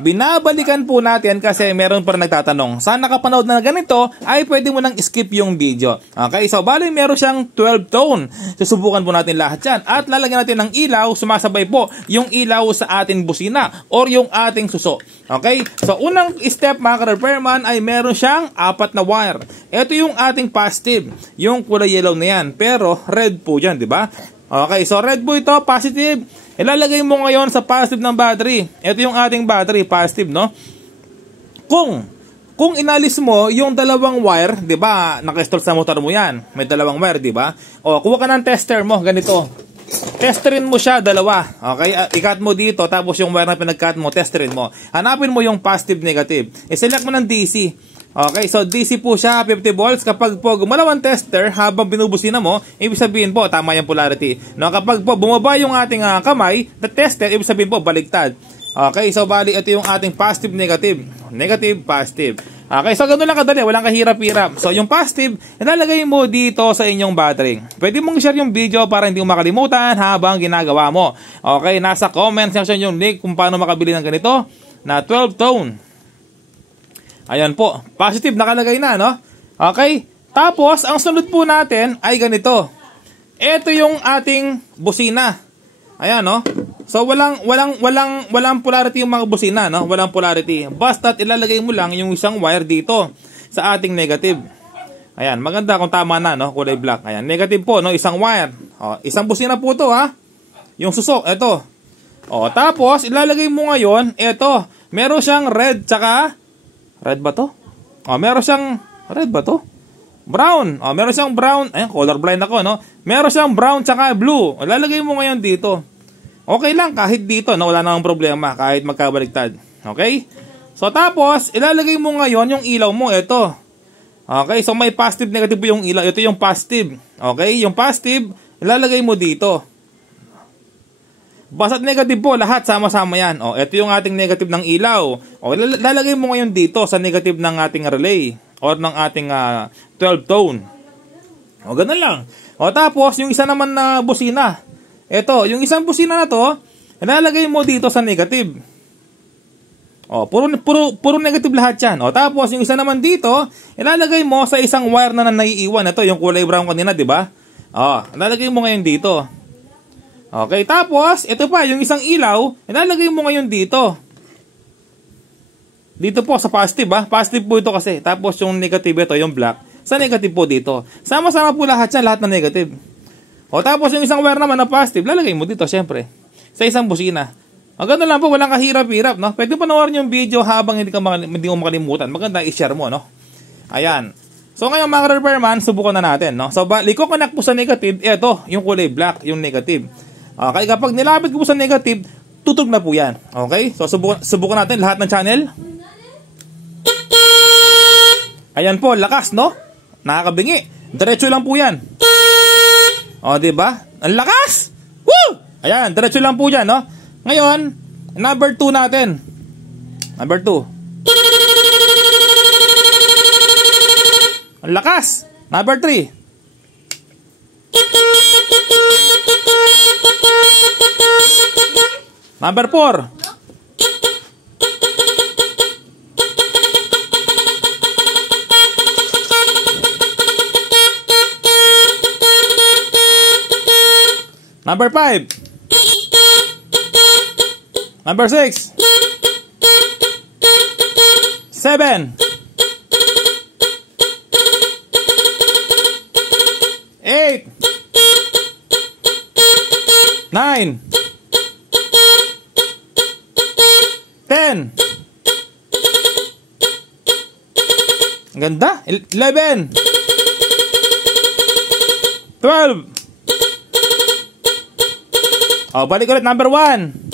binabalikan po natin kasi meron pa rin nagtatanong. Saan nakapanood na ganito ay pwede mo nang skip yung video. Okay, so bali meron siyang 12 tone. Susubukan po natin lahat yan. At lalagyan natin ng ilaw, sumasabay po yung ilaw sa ating busina or yung ating suso. Okay, so unang step mga ka-repairman ay meron siyang 4 na wire. Ito yung ating positive, yung kulay yellow na yan. Pero red po yan, di ba? Okay, so red po ito, positive. Ilalagay mo ngayon sa positive ng battery. Ito yung ating battery, positive, no? Kung inalis mo yung dalawang wire, 'di ba? Naka-install sa motor mo 'yan. May dalawang wire, 'di ba? O, kuha ka ng tester mo, ganito. Testerin mo siya dalawa. Okay? I-cut mo dito tapos yung wire na pinag-cut mo, testerin mo. Hanapin mo yung positive negative. I-select mo ng DC. Okay, so DC po siya, 50 volts. Kapag po gumalaw ang tester habang binubusina mo, ibig sabihin po, tama yung polarity. No, kapag po bumaba yung ating kamay, the tester, ibig sabihin po, baliktad. Okay, so bali, ito yung ating positive, negative. Negative, positive. Okay, so ganoon lang kadali, walang kahirap-hirap. So yung positive, ilalagay mo dito sa inyong battery. Pwede mong share yung video para hindi mo makalimutan habang ginagawa mo. Okay, nasa comment section yung link kung paano makabili ng ganito na 12 tone. Ayan po, positive nakalagay na, no? Okay, tapos ang sunod po natin ay ganito. Ito yung ating busina. Ayan, no? So walang polarity yung mga busina, no? Walang polarity. Basta't ilalagay mo lang yung isang wire dito sa ating negative. Ayan, maganda kung tama na, no? Kulay black. Ayan, negative po, no? Isang wire. O, isang busina po to, ha? Yung susok, ito. O, tapos ilalagay mo ngayon, ito. Meron siyang red tsaka red ba to? O, meron siyang red ba to? Brown. O, meron siyang brown. Ayan, colorblind ako, no? Meron siyang brown tsaka blue. O, lalagay mo ngayon dito. Okay lang, kahit dito, no? Wala namang problema, kahit magkabaliktad. Okay? So, tapos, ilalagay mo ngayon yung ilaw mo. Ito. Okay? So, may positive, negative yung ilaw. Ito yung positive. Okay? Yung positive, ilalagay mo dito. Basta't negative po, lahat sama-sama yan. O, ito yung ating negative ng ilaw. O, lalagay mo ngayon dito sa negative ng ating relay or ng ating 12 tone. O, ganun lang. O, tapos, yung isa naman na busina. Ito, yung isang busina na to, ilalagay mo dito sa negative. O, puro negative lahat yan. O, tapos, yung isa naman dito, ilalagay mo sa isang wire na naiiwan. Ito, yung kulay brown kanina, di ba? O, ilalagay mo ngayon dito. Okay, tapos, ito pa, yung isang ilaw, ilalagay mo ngayon dito. Dito po, sa positive, ha? Positive po ito kasi. Tapos, yung negative ito, yung black, sa negative po dito. Sama-sama po lahat yan, lahat na negative. O, tapos, yung isang wire naman na positive, lalagay mo dito, syempre. Sa isang busina. O, gano'n lang po, walang kahirap-hirap, no? Pwede panoorin yung video habang hindi mo makalimutan. Maganda, i-share mo, no? Ayan. So, ngayon, mga repairman, subukan na natin, no? So, liko connect po sa negative, ito, yung kulay black, yung negative. Okay, kapag nilapit ko po sa negative, tutog na po yan. Okay, so subukan natin lahat ng channel. Ayan po, lakas, no? Nakakabingi. Diretso lang po yan. O, diba? Ang lakas! Woo! Ayan, diretso lang po yan, no? Ngayon, number 2 natin. Number 2. Ang lakas! Number 3. Number 4. Number 5. Number 6. 7. 8. 9. 10. Ganda. 11. 12. Oh, balik ulit. Number 1.